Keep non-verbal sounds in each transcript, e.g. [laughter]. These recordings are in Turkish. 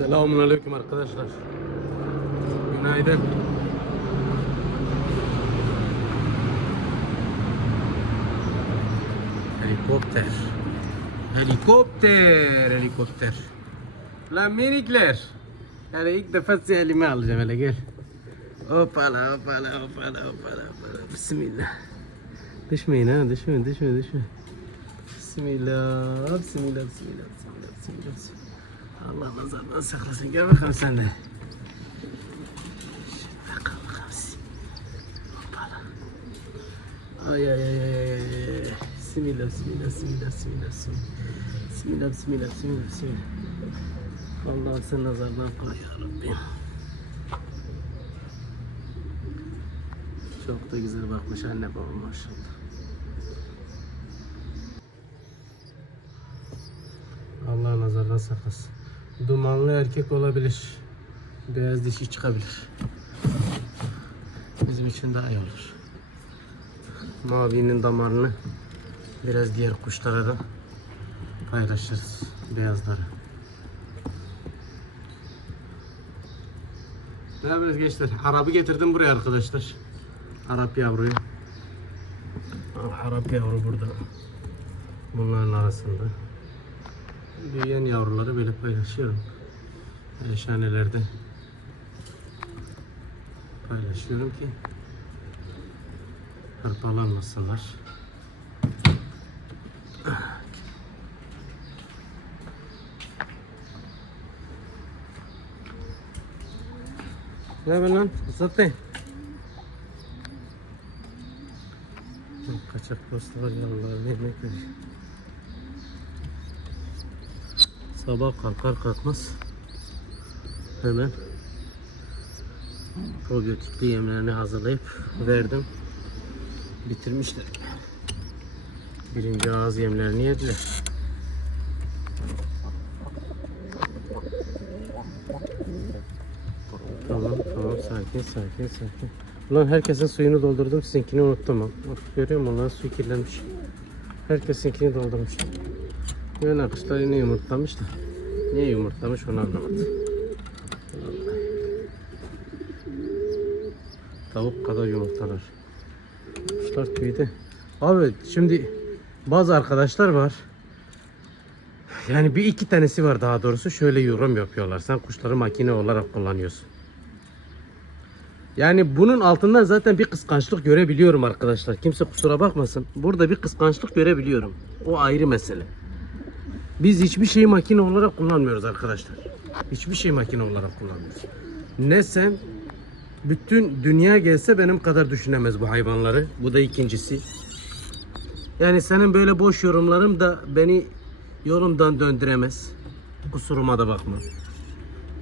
Selamun Aleyküm arkadaşlar. Günaydın. Helikopter. Helikopter, helikopter. Lan minikler. Yani ilk defa sizi elime alacağım hele gel. Hoppala hoppala hoppala hoppala hoppala. Bismillah. Düşmeyin ha düşmeyin düşmeyin düşmeyin. Bismillah, bismillah, bismillah, bismillah, bismillah. Allah nazardan saklasın. Gel bakalım sen de. Bakalım bakalım. Hoppala. Ay ay ay ay ay. Bismillah, bismillah, bismillah, bismillah, bismillah. Bismillah, bismillah, bismillah. Allah sen nazardan koru ya Rabbim. Çok da güzel bakmış anne baba maşallah. Allah nazardan saklasın. Dumanlı erkek olabilir. Beyaz dişi çıkabilir. Bizim için daha iyi olur. Mavinin damarını biraz diğer kuşlara da paylaşırız. Beyazları. Ne yapıyoruz gençler? Arabı getirdim buraya arkadaşlar. Arap yavruyu. Arap yavru burada. Bunların arasında. Büyüyen yavruları böyle paylaşıyorum. Eşhanelerde paylaşıyorum ki hırpalanmasınlar. Ne haber lan? Zaten. Kaçak postalar yavrular yemek veriyor. Sabah kalkar kalkmaz hemen probiyotikli yemlerini hazırlayıp verdim. Bitirmişler. Birinci ağız yemlerini yediler. Tamam tamam sakin sakin sakin. Ulan herkesin suyunu doldurdum sizinkini unuttum. Bak görüyor musun? Onların suyu kirlenmiş. Herkesinkini doldurmuş. Yön akışlar yine yumurtlamış da. Niye yumurtlamış onu anlamadım. Tavuk kadar yumurtlar. Kuşlar tüyde. Abi şimdi bazı arkadaşlar var. Yani bir iki tanesi var daha doğrusu şöyle yorum yapıyorlar. Sen kuşları makine olarak kullanıyorsun. Yani bunun altından zaten bir kıskançlık görebiliyorum arkadaşlar. Kimse kusura bakmasın. Burada bir kıskançlık görebiliyorum. O ayrı mesele. Biz hiçbir şeyi makine olarak kullanmıyoruz arkadaşlar. Hiçbir şey makine olarak kullanmıyoruz. Ne sen bütün dünya gelse benim kadar düşünemez bu hayvanları. Bu da ikincisi. Yani senin böyle boş yorumlarım da beni yolumdan döndüremez. Kusuruma da bakma.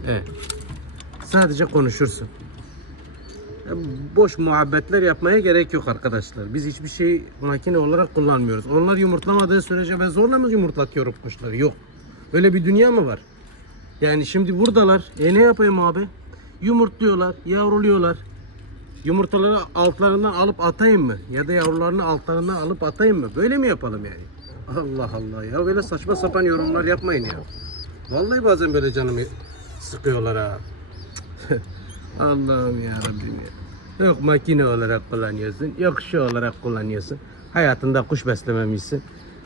Evet. Sadece konuşursun. Boş muhabbetler yapmaya gerek yok arkadaşlar. Biz hiçbir şey makine olarak kullanmıyoruz. Onlar yumurtlamadığı sürece ben zorla mı yumurtlatıyorum kuşları? Yok. Öyle bir dünya mı var? Yani şimdi buradalar. E ne yapayım abi? Yumurtluyorlar, yavruluyorlar. Yumurtaları altlarından alıp atayım mı? Ya da yavrularını altlarından alıp atayım mı? Böyle mi yapalım yani? Allah Allah ya böyle saçma sapan yorumlar yapmayın ya. Vallahi bazen böyle canımı sıkıyorlar ha. [laughs] Allah'ım ya Rabbim ya. Yok makine olarak kullanıyorsun, yok şu olarak kullanıyorsun. Hayatında kuş beslememişsin.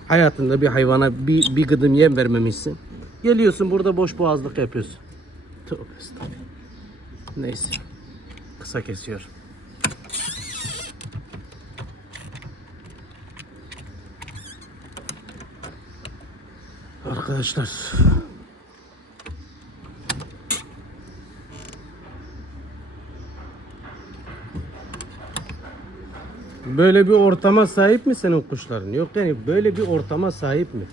Hayatında bir hayvana bir, bir gıdım yem vermemişsin. Geliyorsun burada boş boğazlık yapıyorsun. Tövbe estağfurullah. Neyse. Kısa kesiyor. Arkadaşlar Böyle bir ortama sahip mi senin kuşların? Yok yani böyle bir ortama sahip mi?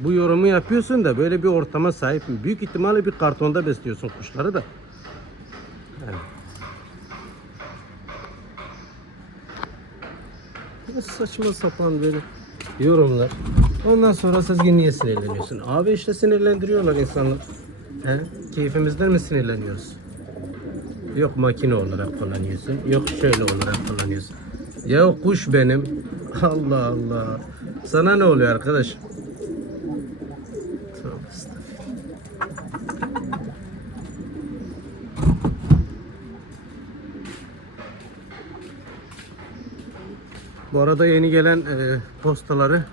Bu yorumu yapıyorsun da böyle bir ortama sahip mi? Büyük ihtimalle bir kartonda besliyorsun kuşları da. Yani. Saçma sapan böyle yorumlar. Ondan sonra siz yine niye sinirleniyorsun? Abi işte sinirlendiriyorlar insanlar. He? Keyfimizden mi sinirleniyoruz? Yok makine olarak kullanıyorsun. Yok şöyle olarak kullanıyorsun. Ya kuş benim. [laughs] Allah Allah. Sana ne oluyor arkadaş? Bu arada yeni gelen e, postaları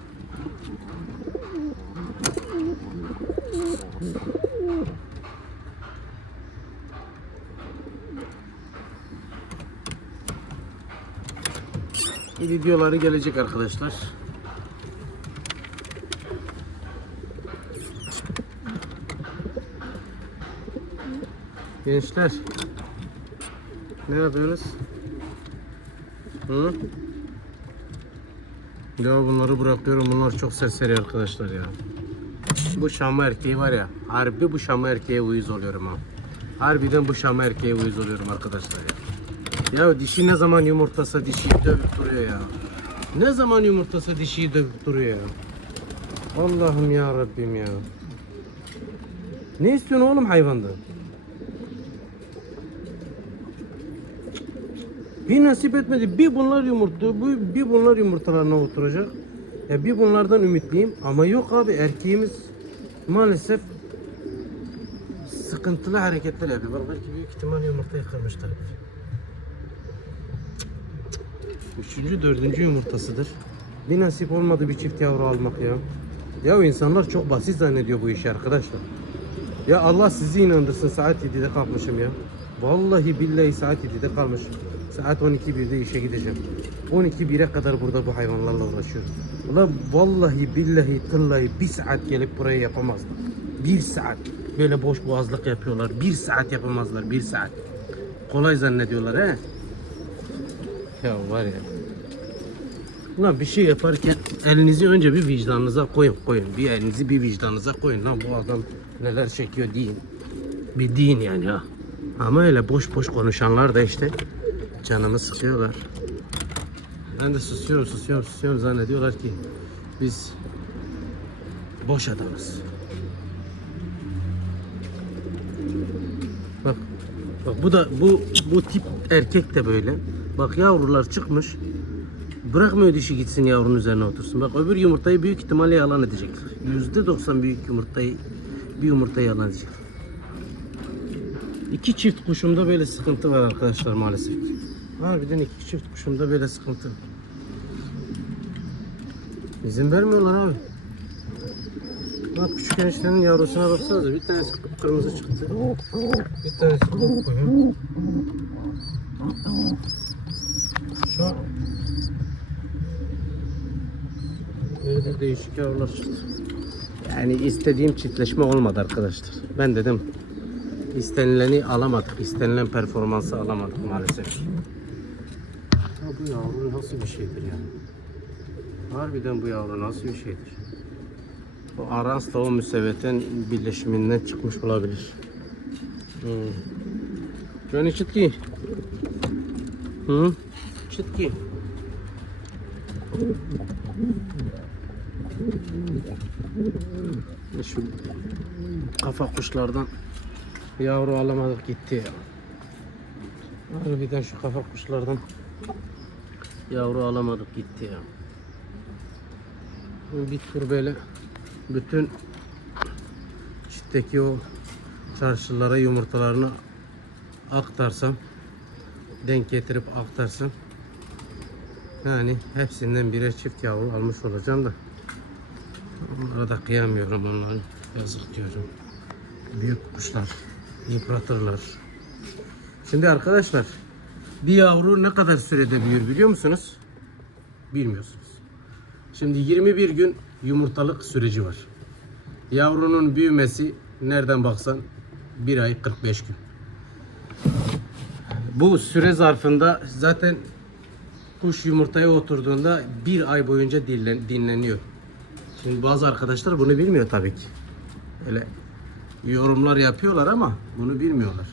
videoları gelecek arkadaşlar. Gençler ne yapıyorsunuz? Hı? Ya bunları bırakıyorum. Bunlar çok serseri arkadaşlar ya. Bu Şam erkeği var ya. Harbi bu Şam erkeğe uyuz oluyorum ha. Harbiden bu Şam erkeğe uyuz oluyorum arkadaşlar ya. Ya dişi ne zaman yumurtlasa dişiyi dövüp duruyor ya. Ne zaman yumurtlasa dişiyi dövüp duruyor ya. Allah'ım ya Rabbim ya. Ne istiyorsun oğlum hayvandan? Bir nasip etmedi. Bir bunlar yumurtlu, bu bir bunlar yumurtalarına oturacak. Ya bir bunlardan ümitliyim ama yok abi erkeğimiz maalesef sıkıntılı hareketler yapıyor. Belki büyük ihtimal yumurtayı kırmıştır. Üçüncü, dördüncü yumurtasıdır. Bir nasip olmadı bir çift yavru almak ya. Ya insanlar çok basit zannediyor bu işi arkadaşlar. Ya Allah sizi inandırsın saat 7'de kalkmışım ya. Vallahi billahi saat 7'de kalmışım. Saat 12 1'de işe gideceğim. 12 1'e kadar burada bu hayvanlarla uğraşıyorum. Ulan vallahi billahi tıllahi bir saat gelip buraya yapamazlar. Bir saat. Böyle boş boğazlık yapıyorlar. Bir saat yapamazlar. Bir saat. Kolay zannediyorlar he. Ya var ya. Ulan bir şey yaparken elinizi önce bir vicdanınıza koyun koyun. Bir elinizi bir vicdanınıza koyun. Lan bu adam neler çekiyor deyin. Bir deyin yani ha. Ama öyle boş boş konuşanlar da işte canımı sıkıyorlar. Ben de susuyorum susuyorum susuyorum zannediyorlar ki biz boş adamız. Bak bak bu da bu bu tip erkek de böyle. Bak yavrular çıkmış. Bırakmıyor dişi gitsin yavrunun üzerine otursun. Bak öbür yumurtayı büyük ihtimalle yalan edecek. Yüzde doksan büyük yumurtayı bir yumurtayı yalan edecek. İki çift kuşumda böyle sıkıntı var arkadaşlar maalesef. Harbiden iki çift kuşumda böyle sıkıntı. İzin vermiyorlar abi. Bak küçük eniştenin yavrusuna baksanıza bir tanesi kırmızı çıktı. Bir tanesi koyu. Şu an Böyle değişik yavrular çıktı. Yani istediğim çiftleşme olmadı arkadaşlar. Ben dedim istenileni alamadık. istenilen performansı alamadık maalesef. Ya bu yavru nasıl bir şeydir ya? Harbiden bu yavru nasıl bir şeydir? Bu Arans'la o müsebbetin birleşiminden çıkmış olabilir. Hmm. Johnny Çıtki. Hı? Çıtki. Şu kafa kuşlardan yavru alamadık gitti ya. Harbiden şu kafa kuşlardan yavru alamadık gitti ya. Bir tur böyle bütün çifteki o çarşılara yumurtalarını aktarsam denk getirip aktarsam yani hepsinden birer çift yavru almış olacağım da. Onlara da kıyamıyorum onları yazık diyorum. Büyük kuşlar yıpratırlar. Şimdi arkadaşlar bir yavru ne kadar sürede büyür biliyor musunuz? Bilmiyorsunuz. Şimdi 21 gün yumurtalık süreci var. Yavrunun büyümesi nereden baksan bir ay 45 gün. Bu süre zarfında zaten kuş yumurtaya oturduğunda bir ay boyunca dinlen, dinleniyor. Şimdi bazı arkadaşlar bunu bilmiyor tabii ki. Öyle yorumlar yapıyorlar ama bunu bilmiyorlar.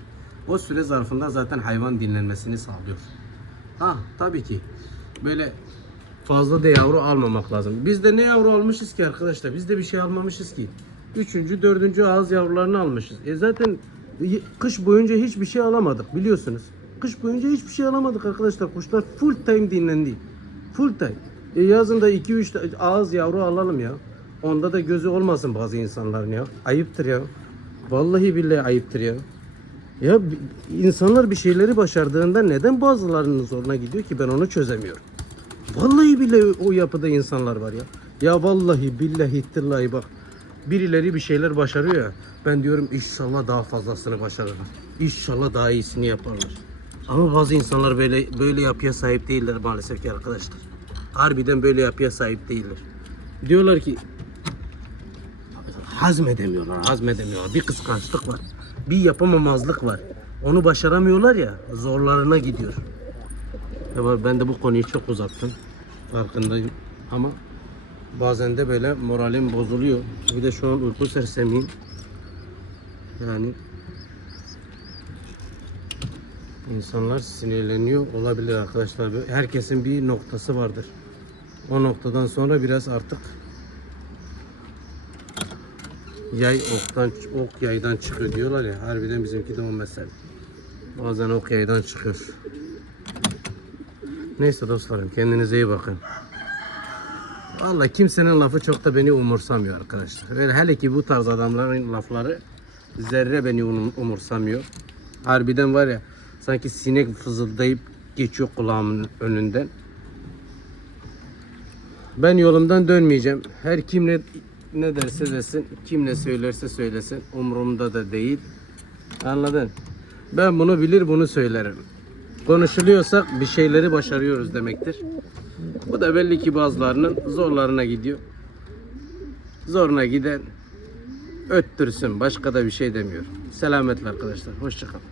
O süre zarfında zaten hayvan dinlenmesini sağlıyor. Ha tabii ki böyle fazla da yavru almamak lazım. Biz de ne yavru almışız ki arkadaşlar? Biz de bir şey almamışız ki. Üçüncü, dördüncü ağız yavrularını almışız. E zaten kış boyunca hiçbir şey alamadık biliyorsunuz. Kış boyunca hiçbir şey alamadık arkadaşlar. Kuşlar full time dinlendi. Full time. E yazın da 2-3 ağız yavru alalım ya. Onda da gözü olmasın bazı insanların ya. Ayıptır ya. Vallahi billahi ayıptır ya. Ya insanlar bir şeyleri başardığında neden bazılarının zoruna gidiyor ki ben onu çözemiyorum. Vallahi bile o yapıda insanlar var ya. Ya vallahi billahi tillahi bak. Birileri bir şeyler başarıyor ya. Ben diyorum inşallah daha fazlasını başarırlar. İnşallah daha iyisini yaparlar. Ama bazı insanlar böyle böyle yapıya sahip değiller maalesef ki arkadaşlar. Harbiden böyle yapıya sahip değiller. Diyorlar ki hazmedemiyorlar, hazmedemiyorlar. Bir kıskançlık var. Bir yapamamazlık var. Onu başaramıyorlar ya, zorlarına gidiyor. Ya ben de bu konuyu çok uzattım. Farkındayım. Ama bazen de böyle moralim bozuluyor. Bir de şu an uyku sersemiyim. Yani insanlar sinirleniyor olabilir arkadaşlar. Herkesin bir noktası vardır. O noktadan sonra biraz artık yay oktan ok yaydan çıkıyor diyorlar ya. Harbiden bizimki de o mesele. Bazen ok yaydan çıkıyor. Neyse dostlarım kendinize iyi bakın. Vallahi kimsenin lafı çok da beni umursamıyor arkadaşlar. Öyle hele ki bu tarz adamların lafları zerre beni um- umursamıyor. Harbiden var ya sanki sinek fızıldayıp geçiyor kulağımın önünden. Ben yolumdan dönmeyeceğim. Her kim ne, ne derse desin, kim ne söylerse söylesin umurumda da değil. Anladın? Ben bunu bilir bunu söylerim. Konuşuluyorsak bir şeyleri başarıyoruz demektir. Bu da belli ki bazılarının zorlarına gidiyor. Zoruna giden öttürsün. Başka da bir şey demiyor. Selametle arkadaşlar. Hoşçakalın.